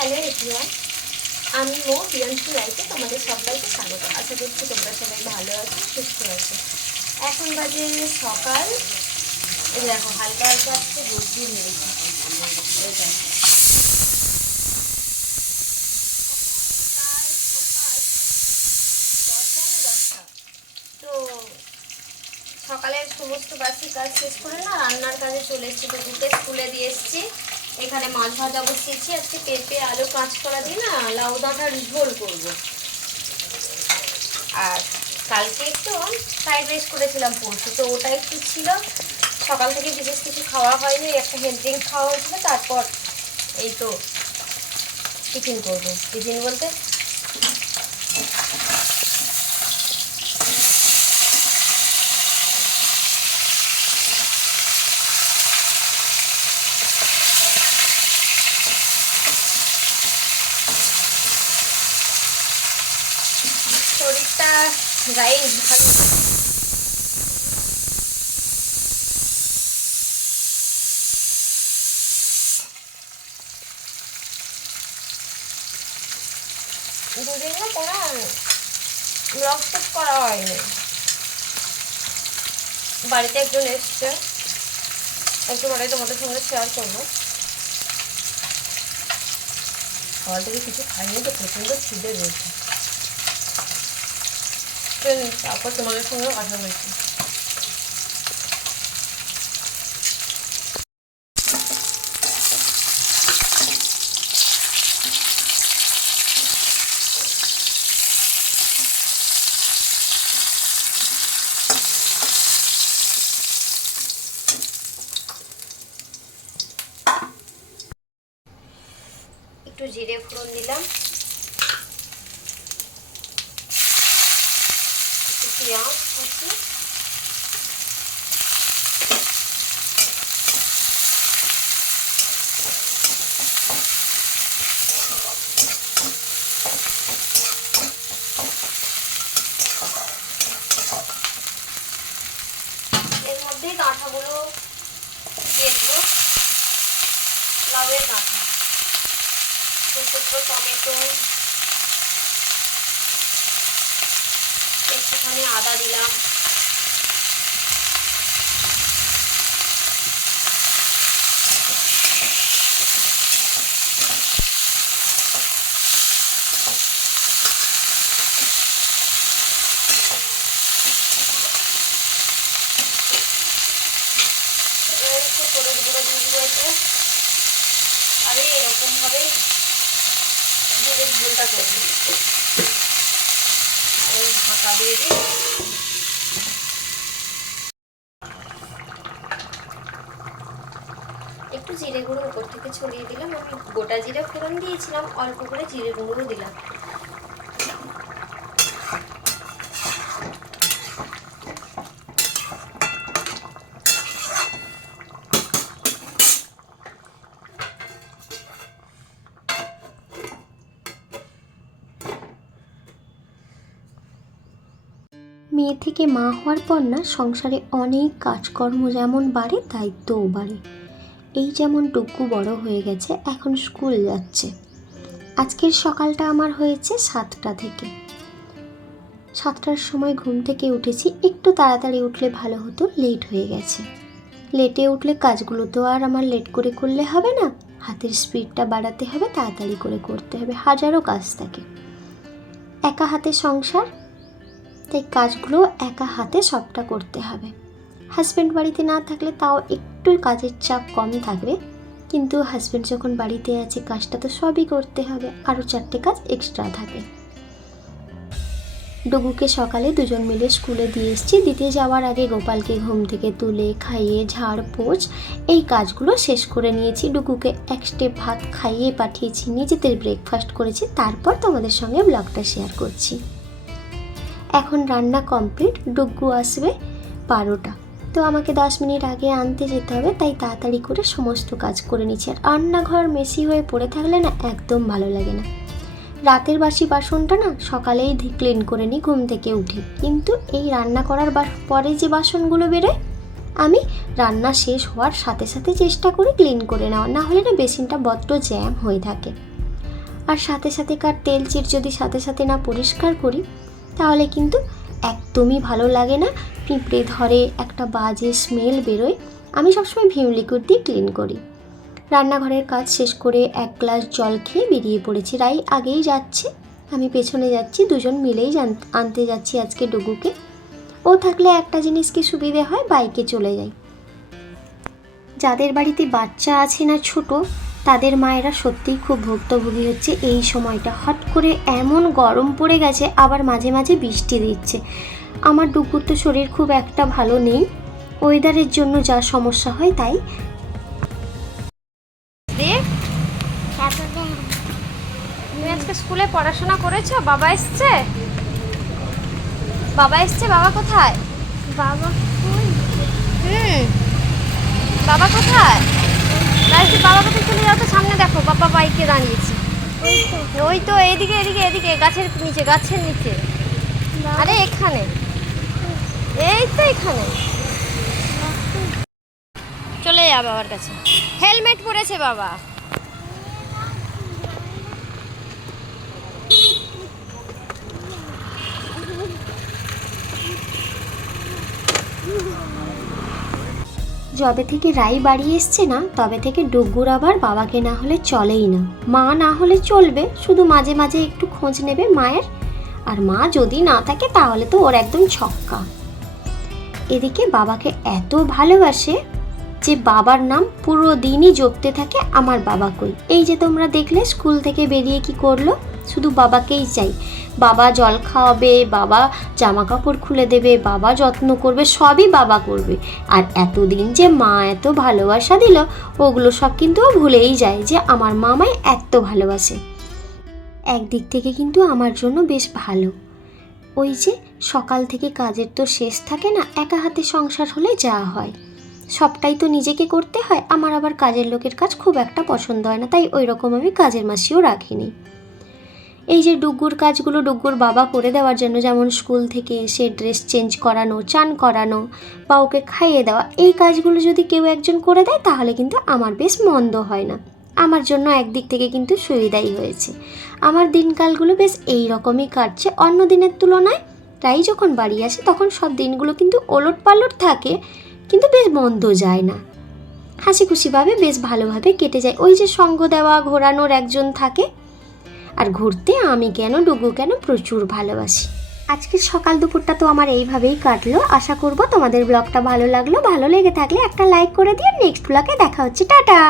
Hello everyone, আমি মো বিয়ন্সি লাইফে তোমাদের সবাইকে স্বাগত। আশা করছি তোমরা সবাই ভালো আছো, সুস্থ আছো। এখন বাজে সকাল, এই দেখো হালকা হালকা আজকে রোদ দিয়ে মেরেছে। তো সকালের সমস্ত বাসি কাজ শেষ করে না রান্নার কাজে চলে এসেছি। তো দুটো স্কুলে দিয়ে এসেছি। এখানে মাছ ভাজা বসিয়েছি। আজকে পেঁপে আলু কাঁচকলা দিয়ে না লাউ ডাঁটার ঝোল করবো। আর কালকে একটু ফ্রাইড রাইস করেছিলাম পরশু, তো ওটা একটু ছিল। সকাল থেকে বিশেষ কিছু খাওয়া হয়নি, একটা হেলথ ড্রিঙ্ক খাওয়া হয়েছিল। তারপর এই তো টিফিন করবো। টিফিন বলতে শরীরটা গায়ে ভালো দুদিন না কোনো ব্লগ শ্যুট করা হয়নি। বাড়িতে একজন এসছে, একটু পরে তোমাদের সঙ্গে শেয়ার করবো। খাওয়া থেকে কিছু খাইনি তো প্রচণ্ড খিদে রয়েছে। তারপর তোমাদের সঙ্গে কথা বলছি। একটু জিরে ফোড়ন দিলাম, একটু পেঁয়াজ কুচি, এর মধ্যেই ডাঁটাগুলো দিয়ে দেবো। লাউয়ের ডাঁটা, টুকরো টমেটো, একটুখানি আদা দিলাম, একটু হলুদ গুঁড়ো দিয়ে দিব এতে। আমি এরকমভাবে জিরের ঝোলটা করবো। ঢাকা দিয়ে দিই। একটু জিরে গুঁড়ো উপর থেকে ছড়িয়ে দিলাম। আমি গোটা জিরে ফোড়ন দিয়েছিলাম, অল্প করে জিরে গুঁড়ো দিলাম। মেয়ে থেকে মা হওয়ার পর না সংসারে অনেক কাজকর্ম যেমন বাড়ে দায়িত্বও বাড়ে। এই যেমন টুকু বড় হয়ে গেছে, এখন স্কুল যাচ্ছে। আজকের সকালটা আমার হয়েছে 7টা থেকে। 7টার সময় ঘুম থেকে উঠেছি। একটু তাড়াতাড়ি উঠলে ভালো হতো, লেট হয়ে গেছে। লেটে উঠলে কাজগুলো তো আর আমার লেট করে করলে হবে না, হাতের স্পিডটা বাড়াতে হবে, তাড়াতাড়ি করে করতে হবে। হাজারো কাজ থাকে, একা হাতে সংসার, তাই কাজগুলো একা হাতে সবটা করতে হবে। হাজব্যান্ড বাড়িতে না থাকলে তাও একটু কাজের চাপ কম থাকবে, কিন্তু হাজব্যান্ড যখন বাড়িতে আছে কাজটা তো সবই করতে হবে, আরও 4টে কাজ এক্সট্রা থাকে। ডুগুকে সকালে দুজন মিলে স্কুলে দিয়ে এসেছি। দিতে যাওয়ার আগে গোপালকে ঘুম থেকে তুলে খাইয়ে ঝাড় পোছ এই কাজগুলো শেষ করে নিয়েছি। ডুগুকে 1 স্টেপ ভাত খাইয়ে পাঠিয়েছি, নিজেদের ব্রেকফাস্ট করেছি, তারপর তোমাদের সঙ্গে ব্লগটা শেয়ার করছি। এখন রান্না কমপ্লিট। ডুগু আসবে 12টা, তো আমাকে 10 মিনিট আগে আনতে যেতে হবে, তাই তাড়াতাড়ি করে সমস্ত কাজ করে নিচ্ছি। আর রান্নাঘর মেসি হয়ে পড়ে থাকলে না একদম ভালো লাগে না। রাতের বাসি বাসনটা না সকালেই ক্লিন করে নিই ঘুম থেকে উঠে, কিন্তু এই রান্না করার পরে যে বাসনগুলো বেরোয় আমি রান্না শেষ হওয়ার সাথে সাথে চেষ্টা করি ক্লিন করে নেওয়া, না হলে না বেসিনটা বড্ড জ্যাম হয়ে থাকে। আর সাথে সাথে কার তেল চিট যদি সাথে সাথে না পরিষ্কার করি তাহলে কিন্তু একদমই ভালো লাগে না, পিঁপড়ে ধরে, একটা বাজে স্মেল বেরোয়। আমি সবসময় ভিম লিকুইড দিয়ে ক্লিন করি। রান্নাঘরের কাজ শেষ করে এক গ্লাস জল খেয়ে বেরিয়ে পড়েছি। রাই আগেই যাচ্ছে, আমি পেছনে যাচ্ছি, দুজন মিলেই আনতে যাচ্ছি আজকে ডুগুকে। ও থাকলে একটা জিনিস কি সুবিধে হয়, বাইকে চলে যাই। যাদের বাড়িতে বাচ্চা আছে না ছোট, তাদের মায়েরা সত্যিই খুব ভুক্তভোগী হচ্ছে এই সময়টা। হট করে এমন গরম পড়ে গেছে, আবার মাঝে মাঝে বৃষ্টি দিচ্ছে। আমার ডুগুর তো শরীর খুব একটা ভালো নেই, ওয়েদারের জন্য যা সমস্যা হয় তাই। তুমি আজকে স্কুলে পড়াশোনা করেছো? বাবা এসছে? বাবা কোথায়? বাবা কোথায়? বাবা কোথায়? চলে যাও তো, সামনে দেখো বাবা বাইকে দাঁড়িয়েছে। ওই তো এদিকে গাছের নিচে। আরে এখানে, এই তো এখানে। চলে যা বাবার কাছে। হেলমেট পরেছে বাবা। যবে থেকে রাই বাড়ি এসছে না, তবে থেকে ডুগুর আবার বাবাকে না হলে চলেই না। মা না হলে চলবে, শুধু মাঝে মাঝে একটু খোঁজ নেবে মায়ের, আর মা যদি না থাকে তাহলে তো ওর একদম ছক্কা। এদিকে বাবাকে এত ভালোবাসে যে বাবার নাম পুরো দিনই জপতে থাকে, আমার বাবা কই। এই যে তোমরা দেখলে স্কুল থেকে বেরিয়ে কি করলো, শুধু বাবাকেই চাই। বাবা জল খাওয়াবে, বাবা জামা কাপড় খুলে দেবে, বাবা যত্ন করবে, সবই বাবা করবে। আর এতদিন যে মা এত ভালোবাসা দিল, ওগুলো সব কিন্তু ও ভুলেই যায় যে আমার মামাই এত ভালোবাসে। একদিক থেকে কিন্তু আমার জন্য বেশ ভালো। ওই যে সকাল থেকে কাজের তো শেষ থাকে না, একা হাতে সংসার হলে যা হয় সবটাই তো নিজেকে করতে হয়। আমার আবার কাজের লোকের কাজ খুব একটা পছন্দ হয় না, তাই ওই রকম আমি কাজের মাসিও রাখিনি। এই যে ডুগুর কাজগুলো ডুগুর বাবা করে দেওয়ার জন্য, যেমন স্কুল থেকে এসে ড্রেস চেঞ্জ করানো, চান করানো বা ওকে খাইয়ে দেওয়া, এই কাজগুলো যদি কেউ একজন করে দেয় তাহলে কিন্তু আমার বেশ মন্দ হয় না। আমার জন্য একদিক থেকে কিন্তু সুবিধাই হয়েছে। আমার দিনকালগুলো বেশ এই রকমই কাটছে অন্য দিনের তুলনায়। তাই যখন বাড়ি আসে তখন সব দিনগুলো কিন্তু ওলট পালট থাকে, কিন্তু বেশ মন্দ যায় না, হাসি খুশিভাবে বেশ ভালোভাবে কেটে যায়। ওই যে সঙ্গ দেওয়া, ঘোরানোর একজন থাকে। আর ঘুরতে আমি কেন ডুগু কেন প্রচুর ভালোবাসি। আজকের সকাল দুপুরটা তো আমার এইভাবেই কাটলো। আশা করব তোমাদের ব্লগটা ভালো লাগলো। ভালো লেগে থাকলে একটা লাইক করে দিও। নেক্সট ব্লগে দেখা হচ্ছে, টাটা।